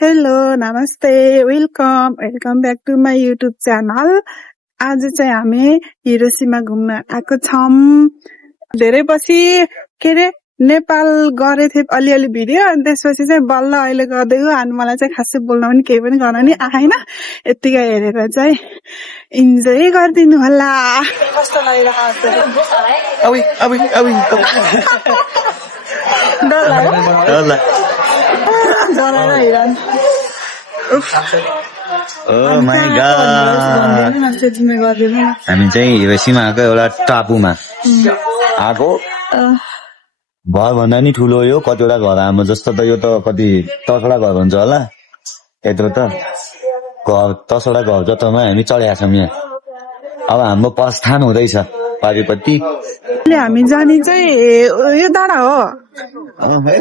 Hello नमस्ते welcome back to my YouTube channel. आज चाहिँ हामी हिरोसिमा घुम्न आएको छौं। धेरै पछि के रे नेपाल गरे थिए अलिअलि भिडियो, अनि त्यसपछि चाहिँ बल्ल अहिले गर्दैछु। अनि मलाई चाहिँ खासै बोल्न पनि केही पनि गर्न नि आएन। यतिकै हेरेर चाहिँ इन्जोय गरिदिनु होला। कस्तो लागिरहेको Oh my god. हामी चाहिँ हिरोसिमा आएको एउटा टापुमा आएको। घर भन्दा नि ठुलो यो कतिवटा घर हाम्रो जस्तो त यो त कति 10वटा घर हुन्छ होला। यत्रो त घर 10वटा घर जत्रोमा हामी चढेका छौँ यहाँ। अब हाम्रो प्रस्थान हुँदैछ पारिपट्टि। हामी जाने चाहिँ यो डाँडा हो।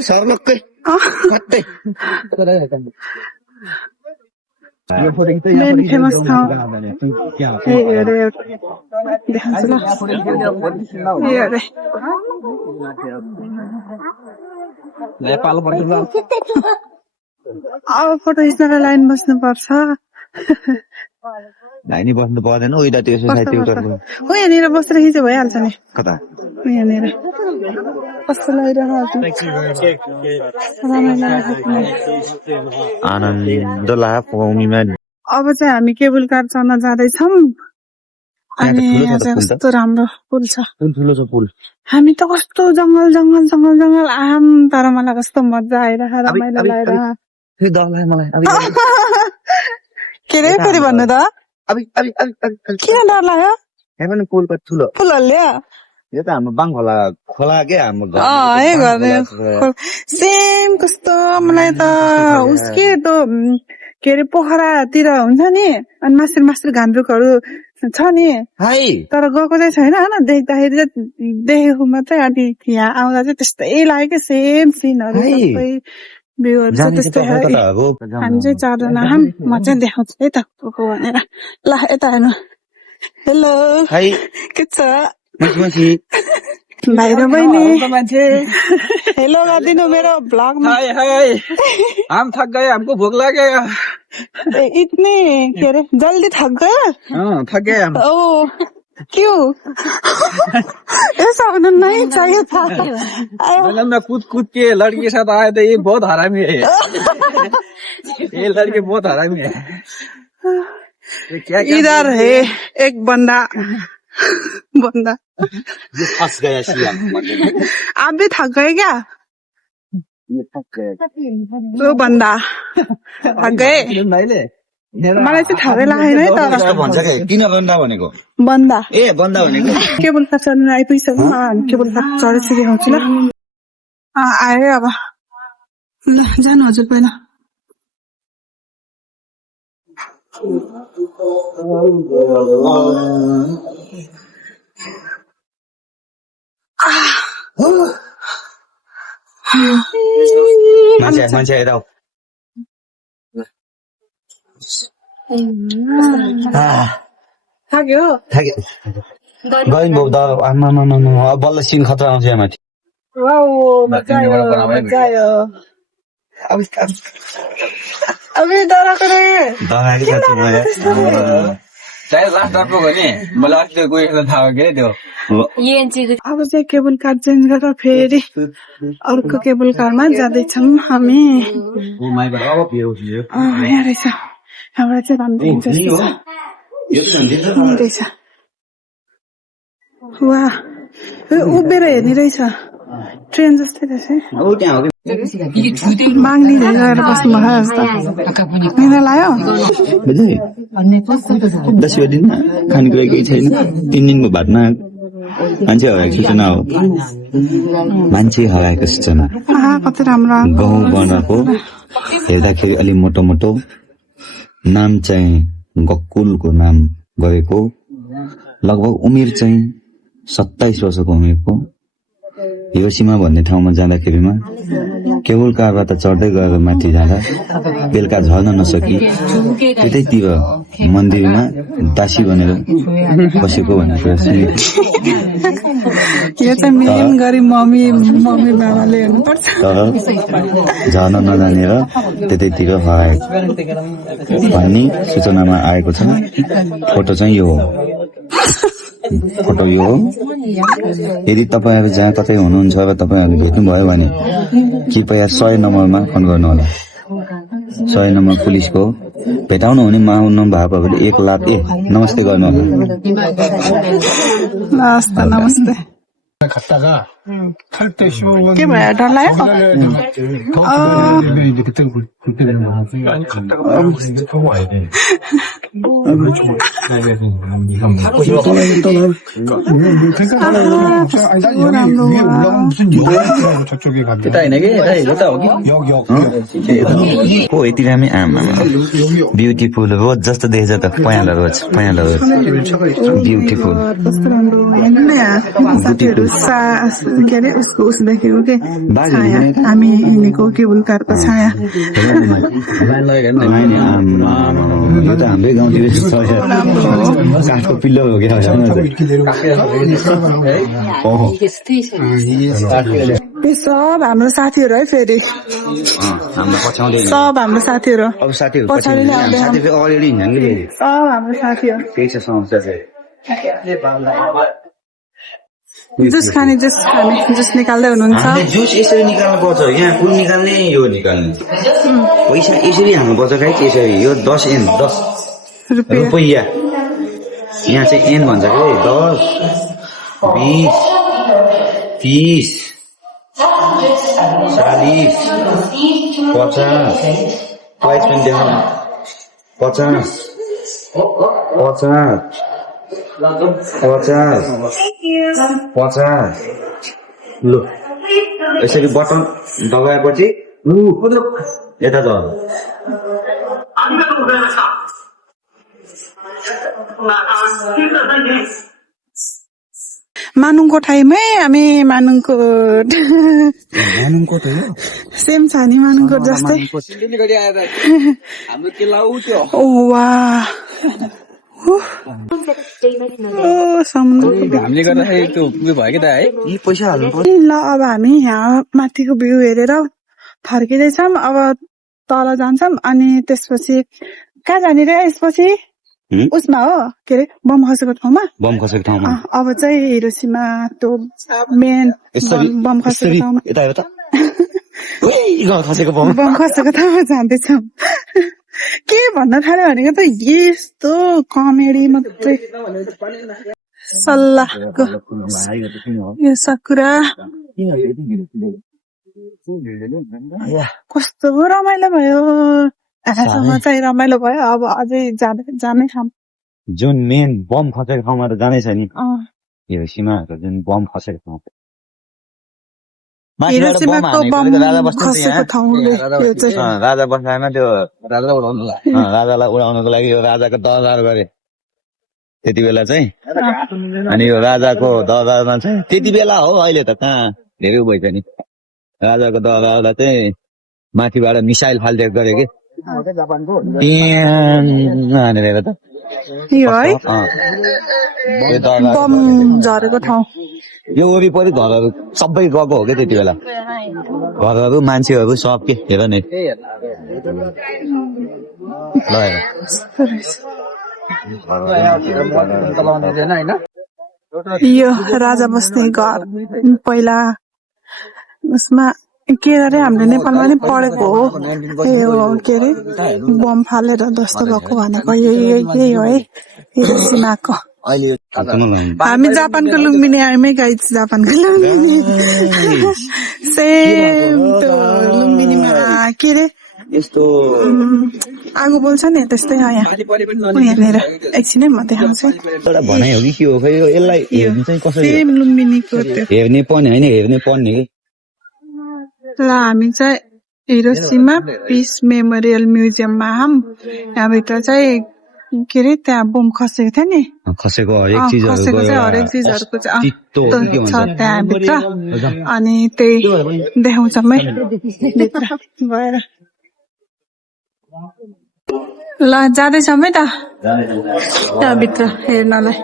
सर्लक्कै मेन फेमस ठाउँ अब फोटो खिच्नका लाइन बस्नु पर्छ। लाइन बस्नु पर्दैन। उता त्यो सोसाइटी उता हो यहाँनिर बसेर खिच्यो भइहाल्छ नि। कता यहाँनिर कस्तो लागिरहेको आनन्द लाग्यो पौमीमा। अब चाहिँ हामी केबल कार चढ्न जाँदैछौँ। अनि यहाँ चाहिँ कस्तो राम्रो पुल छ। ठुलो छ पुल। हामी त कस्तो जंगल जंगल जंगल जंगल आम, तर मलाई कस्तो मजा आइरहेको रमाइलो लागिरहेको। के रे फेरि भन्नु त किन डर लाग्यो? पुल कति ठुलो पुल हल्यो। यो त हाम्रो बाङ खोला के हाम्रो सेम कस्तो मलाई त उसके त के अरे पोखरातिर हुन्छ नि, अनि मास्टर घान्द्रुकहरू छ नि, तर गएको चाहिँ छैन होइन। देख्दाखेरि देखेको मात्रै। अनि यहाँ आउँदा चाहिँ त्यस्तै लाग्यो कि सेम सिनहरू सबै भ्यूहरू चाहिँ त्यस्तै। हामी चाहिँ 4जना हाम, म चाहिँ देखाउँछु है त को भनेर। ल यता हेर्नु। हेलो के छ भाइ र बहिनी? हेलो गरिदिनु मेरो ब्लगमा। हम थक गए, हमको भूख लगे। इतने के अरे जल्दी थक गए? थक गए हम। ओ क्यों? ऐसा होना नहीं चाहिए था। मैं कूद के लड़की के साथ आया था। ये बहुत हरामी है। ये लड़के बहुत हरामी है। इधर है एक बंदा ये फंस गया शिया। आप भी थक गए क्या? ये थक गया तो बंदा थक गए। मलाई चाहिँ थाहै लागेन है। तर भन्छ के किन बन्दा भनेको? बन्दा ए बन्दा भनेको केबल कार चढ्न आइपुगिसक्यौँ। केबल कार चढेपछि देखाउँछु ल। आयो अब। ल जानु हजुर पहिला। मान्छे हेरौ थाक्यो गइन भयो त। आमा बल्ल सिन खतरा आउँछ यहाँ माथि। मजा आयो। अबे डराएको रे। चाहे लास्ट डरपोक हो नि। मलाई अस्ति गएको थाहा हो के त्यो। अब चाहिँ केबल कार चेन्ज गरेर फेरि अर्को केबल कारमा जाँदैछौँ हामी। यहाँ रहेछ। यहाँबाट चाहिँ राम्रो रहेछ। वाह उभिएर हेर्ने रहेछ। ट्रेन जस्तै रहेछ। माग्ने गएर बस्नु भयो जस्तो निन्द्रा लाग्यो। दसैँ दिन खानेकुरा केही छैन। 3 दिनको बादमा मान्छे हराएको सूचना हो। मान्छे हराएको सूचना। कति राम्रो गहुँ बनाएको हेर्दाखेरि अलि मोटो मोटो। नाम चाहिँ गकुलको नाम गएको। लगभग उमेर चाहिँ 27 वर्षको उमेरको। हिरोसीमा भन्ने ठाउँमा जाँदाखेरिमा केवल कारबाट चढ्दै गएर माथि जाँदा बेलुका झर्न नसकी त्यतैतिर मन्दिरमा दासी बनेर बसेको भनेर सुनेको। यो चाहिँ मेन गरी मम्मी बाबाले हेर्नुपर्छ। तर झर्न नजानेर त्यतैतिर हराएको भन्ने सूचनामा आएको छ। फोटो चाहिँ यो हो। फोटो यो हो। यदि तपाईँहरू जहाँ कतै हुनुहुन्छ र तपाईँहरू भेट्नुभयो भने कृपया 100 नम्बरमा फोन गर्नुहोला। 100 नम्बर पुलिसको भेटाउनु हुने माउनु भएकोले 1 लाख नमस्ते गर्नुहोला। नमस्ते। के भयो डर लाग्यो? यति राम्रै आमा ब्युटिफुल रोज जस्तो देख्छ त पयालो रोज ब्युटिफुल के अरे उसको उस देखेको के छाया हामी हिँडेको केबुल कारको छाया। यो त हाम्रै गाउँतिर काठको पिल्लो हो क्या। सब हाम्रो साथीहरू है फेरि सब हाम्रो साथीहरू अब साथीहरू पछाडि नै आउँदै अलरेडी सब हाम्रो साथी हो। त्यही छ समस्या चाहिँ। जुस खाने जुस निकाल्दै हुनुहुन्छ। जुस यसरी निकाल्नु पर्छ। यहाँ कुन निकाल्ने यो निकाल्ने पैसा यसरी हाल्नु पर्छ गाई। यसरी यो 10 एन 10 रुपैयाँ। यहाँ चाहिँ एन भन्छ कि 10 20 30 40 50 50 लु यसरी बटन दबाएपछि यता झर। मानुङकोटाइमै हामी मानुङकोट सेम छ नि मानुङकोट जस्तै। ओ वाह हामीले गर्दाखेरि त्यो उयो भयो कि त है पैसा हाल्नु पर्छ। ल अब हामी यहाँ माथिको भ्यू हेरेर फर्किँदैछौँ। अब तल जान्छौँ अनि त्यसपछि कहाँ जाने रे? यसपछि उसमा हो के अरे बम खसेको ठाउँमा। अब चाहिँ हिरोसीमा त्यो मेन बम खसेको ठाउँमा बम खसेको ठाउँमा जाँदैछौँ। के भन्न थाल्यो भनेको त यस्तो कमेडी मात्रै सल्लाहको यो सकुरा कस्तो रमाइलो भयो। आजसम्म चाहिँ रमाइलो भयो। अब अझै जानै खाम। जुन मेन बम खसेको ठाउँमा त जानै छ नि हिरोसीमाको जुन बम खसेको ठाउँ। हिरोसीमाको बम खसेको ठाउँ राजा बस्दामा त्यो राजालाई उडाउनको लागि यो राजाको दरबार गरे त्यति बेला चाहिँ। अनि यो राजाको दरबारमा चाहिँ त्यति बेला हो, अहिले त कहाँ धेरै भइछ नि। राजाको दरबारलाई चाहिँ माथिबाट मिसाइल फालिदिएको गरे कि हानेर त यो है बम झरेको ठाउँ। यो वरिपरि घरहरू सबै गएको हो क्या त्यति बेला। घरहरू मान्छेहरू सब के हेर नि यो राजा बस्ने घर पहिला उसमा के अरे हाम्रो नेपालमा नि पढेको हो। यो के अरे बम फालेर ध्वस्त भएको भनेको यही हो है हिरोसीमाको। हामी जापानको लुम्बिनी आएमै गाइज जापानको लुम्बिनी सेम त्यो लुम्बिनीमा के अरे यस्तो आगो बोल्छ नि त्यस्तै हो यहाँनिर। एकछिनै म देखाउँछु। एउटा भनाइ हो कि के हो खै यसलाई हेर्नु चाहिँ कसरी सेम लुम्बिनीको त्यो हेर्ने पर्ने होइन हेर्ने पर्ने कि। र हामी चाहिँ हिरोसीमा पिस मेमोरियल म्युजियममा यहाँभित्र चाहिँ के अरे त्यहाँ बम खसेको थियो नि खसेको हरेक चिजहरू खसेको चाहिँ हरेक चिजहरूको चाहिँ चित्तो के छ भन्छ त्यहाँ भित्र अनि त्यही देखाउँछ मै भित्र गएर ल जाँदैछौँ है त त्यहाँभित्र हेर्नलाई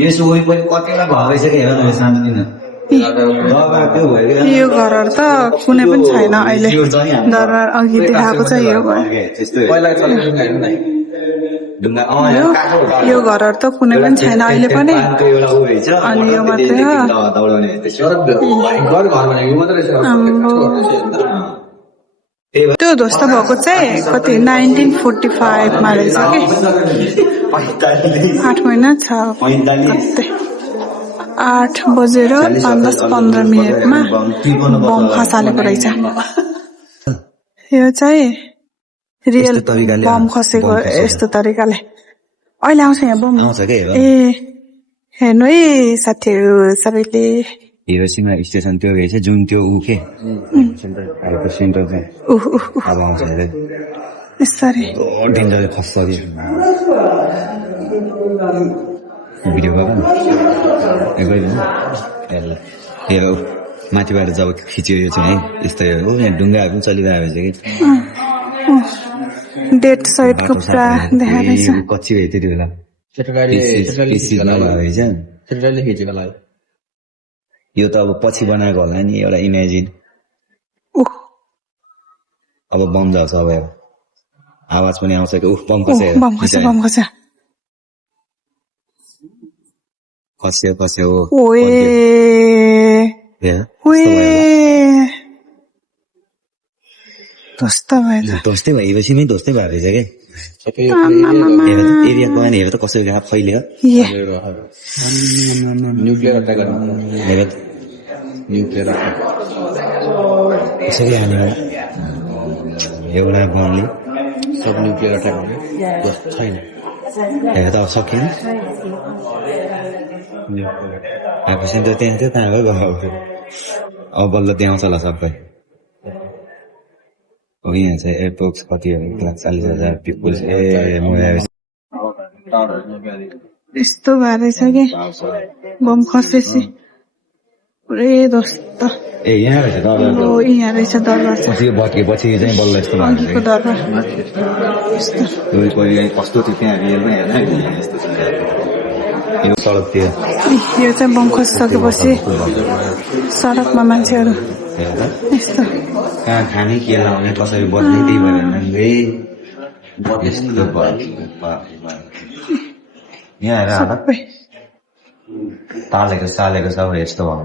यसो वरिपरि कतिवटा घर रहेछ कि हेर न यो सानोतिनो दरबार त्यो भयो कि यो घरहरू त कुनै पनि छैन अहिले दरबार अघि देखाएको छ यो घर ढुङ्गा यो घरहरू त कुनै पनि छैन अहिले पनि अनि यो मात्रै हो त्यो ध्वस्त भएको चाहिँ कति 1945 मा रहेछ कि 8 महिना छ कतै 8:15 बम खसालेको रहेछ यो चाहिँ रियल बम खसेको यस्तो तरिकाले अहिले आउँछ यहाँ बम ए हेर्नु है साथीहरू सबैले हिरोसीमा स्टेसन त्यो रहेछ जुन त्यो ऊ के सेन्टर चाहिँ अब आउँछ अरे यसरी डेन्जरले खस्छ अरे भिडियो गर्नु हेर माथिबाट जब खिच्यो यो चाहिँ है यस्तै हो यहाँ ढुङ्गाहरू पनि चलिरहेको रहेछ कि डेट सहितको पुरा देखाइरहेछ कच्ची भयो त्यति बेला रहेछ यो त अब पछि बनाएको होला नि एउटा इमेजिन अब बम जान्छ अब आवाज पनि आउँछ कि बम खस्यो ध्वस्तै भयो हिरोसीमै ध्वस्तै भएको रहेछ कि एरियाको हेर त कसरी फैल्यो कसरी हाल्यो एउटा बमले सब न्युक्लियर अट्याक छैन हेर त अब सकिएन सेन्टर त्यहाँ थियो त्यहाँ गयो अब बल्ल देखाउँछ होला सबै अब यहाँ चाहिँ एयरपोर्ट कति हो 1,40,000 पिपुल्स यस्तो भएर रहेछ कि बम खसेपछि पुरै ध्वस्त ए यहाँ रहेछ यहाँ रहेछ दरबार भत्केपछि चाहिँ बल्ल यस्तो अघिको दरबार कस्तो थियो त्यहाँ रियलमा हेर्न यो सडकतिर यो चाहिँ बम खसिसकेपछि सडकमा मान्छेहरू यस्तो कहाँ खाने के लाउने कसरी बस्ने त्यही भएर यहाँ हेर तालेको सब यस्तो भयो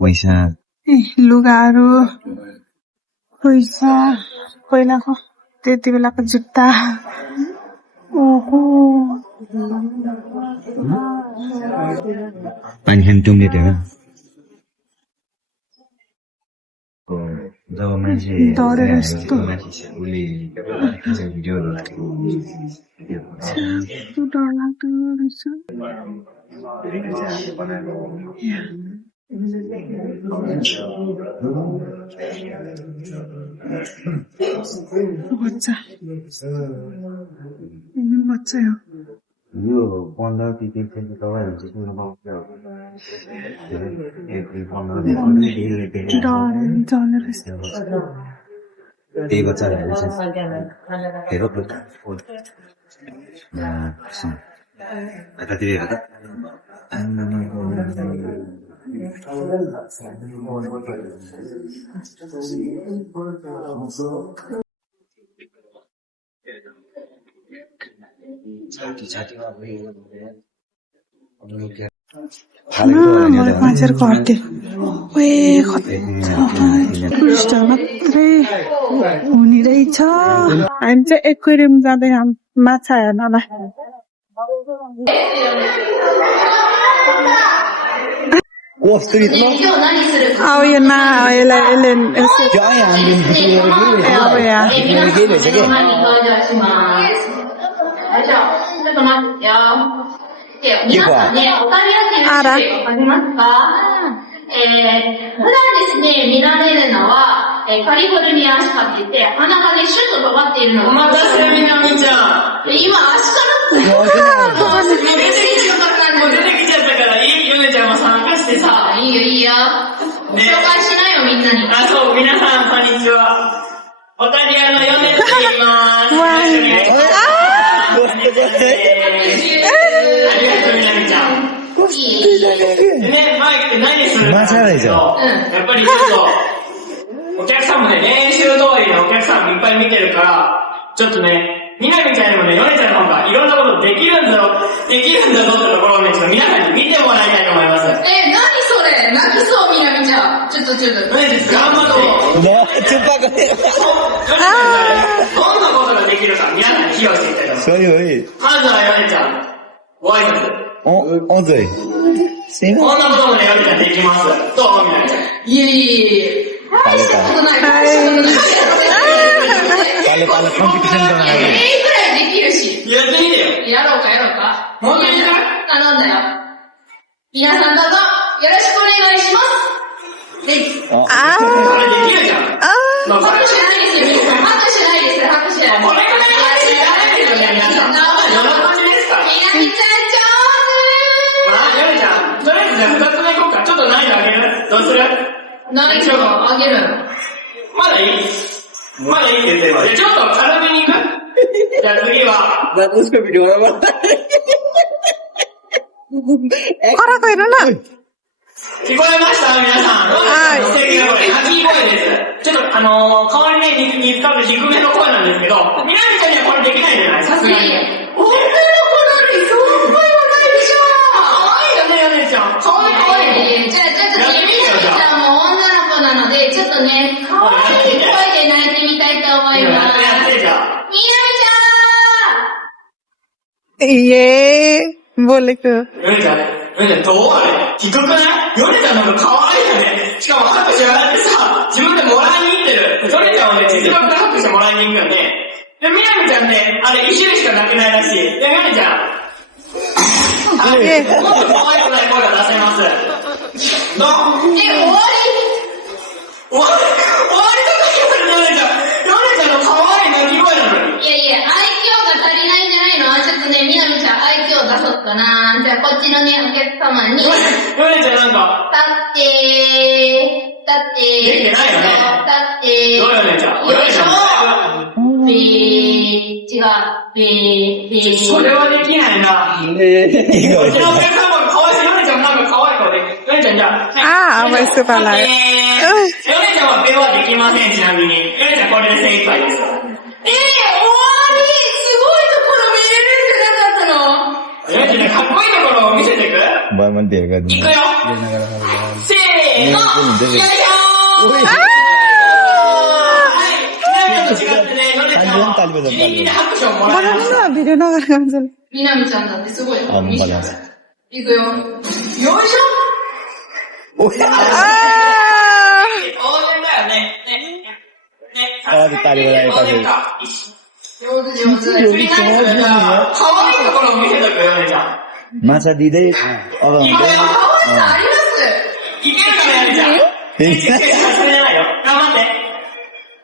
पैसा लुगाहरू पैसा पहिलाको त्यति बेलाको जुत्ता पानी खान टुङ्गे थियो जब मान्छे डरेर यस्तो डर लाग्दो रहेछ बच्चा बच्चा हो यो 15 टिकट चाहिँ तपाईँ हुन्छ त्यही बच्चाहरू हेर यतातिर हेर त मान्छेहरूको हड्डी टुरिस्टहरू मात्रै हुने रहेछ हामी चाहिँ एक्वेरियम जाँदै माछा हेर्नलाई अब यो ना यसलाई अब यहाँ って、皆さんね、オタリアっていう種類わかりますか？普段ですね、見られるのは、カリフォルニアアシカって言って、鼻がね、シュッと尖っているのが。お待たせ、みなみちゃん。今、アシカだった。出てきちゃったから、ヨネちゃんも参加してさ。いいよ、いいよ。紹介しなよ、みんなに。あ、そう、皆さん、こんにちは。オタリアのヨネって言います。わーい。ありがとう、みなみちゃん。ね、マイク何するかなんですけど、やっぱりちょっと、お客さんもね、練習通りのお客さんもいっぱい見てるから、ちょっとね、みなみちゃんにもね、ヨネちゃんの方がいろんなことできるんだぞってところをね、ちょっと皆さんに見てもらいたいと思います。何それ泣きそう、みなみちゃん。ちょっと。ヨネちゃん、頑張って。ヨネちゃんがね、どんなことができるか、皆さんに披露していきたいと思います。まずはヨネちゃん、ご挨拶。こんなこともね、ヨネちゃんできます。どうみなみちゃん。いえ。大したことない。ぐらいできるし。やってみてよ。やろうか。本当にやる？頼んだよ。皆さんどうぞ、よろしくお願いします。で、あれできるじゃん。拍手ないですよ、皆さん。拍手ないです。これくらいやれるよね、皆さん。喜びですか？みなみちゃんヨネちゃん、とりあえずじゃあ2つ目いこうか。ちょっと難易度上げる？どうする？何しようか、あげる。まだいいって言ってるわ。じゃあちょっと軽めにいく？じゃあ次は。腹がいるな。聞こえました皆さん。はい。の声がこれ、泣き声です。ちょっと代わりね、似つかる低めの声なんですけど、みなみちゃんにはこれできないんじゃない？さすがに。女の子なんてその声はないでしょ。可愛いよね、ヨネちゃん。可愛い。じゃあちょっとみなみちゃんも女の子なので、ちょっとね、可愛い声で泣いてみたいと思います。やってじゃあ。みなみちゃんये बोले को ヨネちゃん、どうあれ低くない？ヨネちゃんなんか可愛いよね。しかも拍手上がってさ、自分でもらいに行ってる。ヨネちゃんはね、実力で拍手もらいに行くよね。で、みなみちゃんね、あれ一種類しか泣けないらしい。で、ヨネちゃん、もっと可愛くない声が出せます。どう？終わ終わりとか言われてヨネちゃんの可愛い泣き声なのに。りいや、愛嬌が足りないんじゃないの？ちょっとね、みなみちゃん愛嬌出そうかな。じゃあこっちのね、お客様に。ヨネちゃんなんか。立ってできてないよね。立ってどうヨネちゃん？よいしょ違う。それはできないな。こっちのお客様が可愛いし、ヨネちゃんなんか可愛い顔で。ヨネちゃんじゃあ。मैं इससे पहला ヨネちゃんはベはできません、ちなみに。ヨネちゃんこれで精一杯です。終わりすごいところ見れるんじゃなかったの？ヨネちゃんね、かっこいいところを見せていく？いくよ。せーの。よいしょ違ってね、ヨネちゃんはギリギリで拍手をもらいました。वीडियो ना कर みなみちゃんだってすごい。いくよ。よいしょ当然だよね。当然か。上手。振り返ってくれたら、可愛いところを見せとくよ、ヨネちゃん。Masa di deh, いくよ。可愛さありますいけるかな、ヨネちゃん。それじゃないよ。頑張って。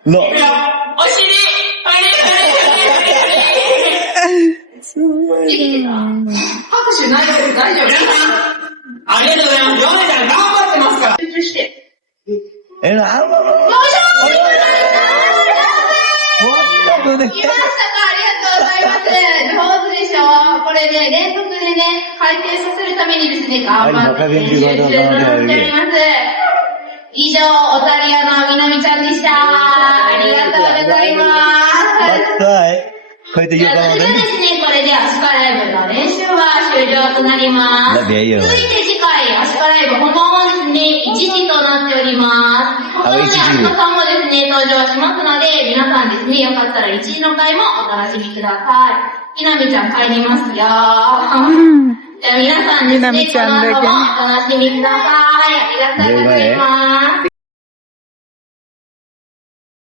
no. いくよ。お尻できてた？拍手ないです。大丈夫。皆さん、ありがとうございます。ヨネちゃん頑張ってますから。集中して。Eh, apa? よいしょ来ましたか？ありがとうございます。上手でしょ？これね、連続でね、回転させるためにですね、頑張って練習しております。以上、オタリアのみなみちゃんでした。ありがとうございます。Kau itu じゃ juga あ、 kan? ですね、これでアシカライブの練習は終了となります。続いて次回、アシカライブ、本番はですね、1時となっております。他のね、アシカさんもですね、登場しますので、皆さんですね、よかったら1時の回もお楽しみください。みなみちゃん帰りますよ。じゃあ皆さんですね、この後もお楽しみください。ありがとうございます。